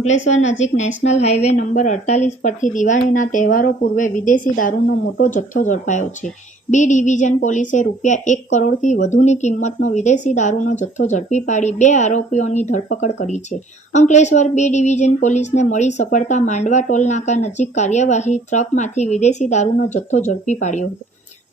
અંકલેશ્વર નજીક national highway number અડતાલીસ પરથી દિવાળીના તહેવારો પૂર્વે વિદેશી દારૂનો મોટો જથ્થો ઝડપાયો છે. બી ડિવિઝન પોલીસે રૂપિયા એક કરોડથી વધુની કિંમતનો વિદેશી દારૂનો જથ્થો ઝડપી પાડી બે આરોપીઓની ધરપકડ કરી છે. અંકલેશ્વર બી ડિવિઝન પોલીસને મળી સફળતા માંડવા ટોલનાકા નજીક કાર્યવાહી ટ્રકમાંથી વિદેશી દારૂનો જથ્થો ઝડપી પાડ્યો હતો.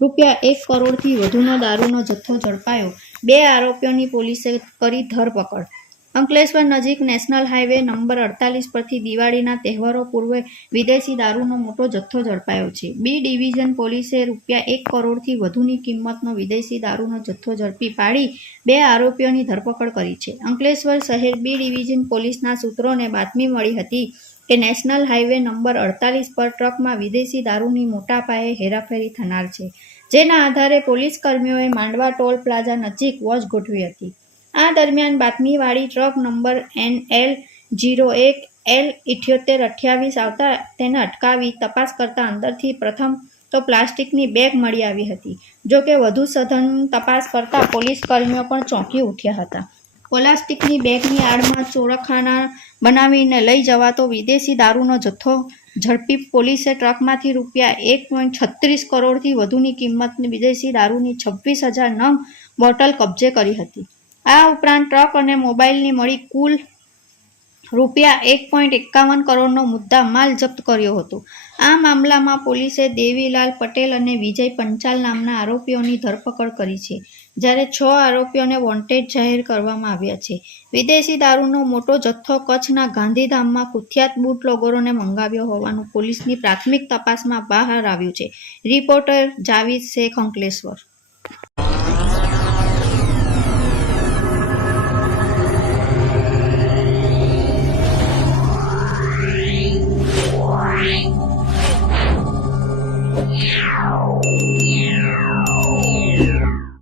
રૂપિયા એક કરોડથી વધુનો દારૂનો જથ્થો ઝડપાયો. બે આરોપીઓની પોલીસે કરી ધરપકડ. અંકલેશ્વર નજીક નેશનલ હાઈવે નંબર અડતાલીસ પરથી દિવાળીના તહેવારો પૂર્વે વિદેશી દારૂનો મોટો જથ્થો ઝડપાયો છે. બી ડિવિઝન પોલીસે રૂપિયા એક કરોડથી વધુની કિંમતનો વિદેશી દારૂનો જથ્થો ઝડપી પાડી બે આરોપીઓની ધરપકડ કરી છે. અંકલેશ્વર શહેર બી ડિવિઝન પોલીસના સૂત્રોને બાતમી મળી હતી કે નેશનલ હાઈવે નંબર અડતાલીસ પર ટ્રકમાં વિદેશી દારૂની મોટા પાયે હેરાફેરી થનાર છે. જેના આધારે પોલીસ કર્મીઓએ માંડવા ટોલ પ્લાઝા નજીક વોચ ગોઠવી હતી. આ દરમિયાન બાતમીવાળી truck number N L zero એક, એલ ઇઠ્યોતેર, અઠ્યાવીસ આવતા તેને અટકાવી તપાસ કરતા અંદરથી પ્રથમ તો પ્લાસ્ટિકની બેગ મળી આવી હતી. જો કે વધુ સઘન તપાસ કરતા પોલીસ કર્મીઓ પણ ચોંકી ઉઠ્યા હતા. પ્લાસ્ટિકની બેગની આડમાં ચોરખાના બનાવીને લઈ જવાતો વિદેશી દારૂનો જથ્થો ઝડપી પોલીસે ટ્રકમાંથી રૂપિયા એક પોઈન્ટ છત્રીસ કરોડથી વધુની કિંમતની વિદેશી દારૂની છવ્વીસ હજાર નંગ બોટલ કબજે કરી હતી. આ ઉપરાંત ટ્રક અને મોબાઈલની મળી કુલ રૂપિયા એક પોઈન્ટ એકાવન કરોડનો મુદ્દા માલ જપ્ત કર્યો હતો. આ મામલામાં પોલીસે દેવીલાલ પટેલ અને વિજય પંચાલ નામના આરોપીઓની ધરપકડ કરી છે, જ્યારે છ આરોપીઓને વોન્ટેડ જાહેર કરવામાં આવ્યા છે. વિદેશી દારૂનો મોટો જથ્થો કચ્છના ગાંધીધામમાં કુખ્યાત બુટલોગરોને મંગાવ્યો હોવાનું પોલીસની પ્રાથમિક તપાસમાં બહાર આવ્યું છે. Reporter Javid Shaikh Ankleshwar Yeah.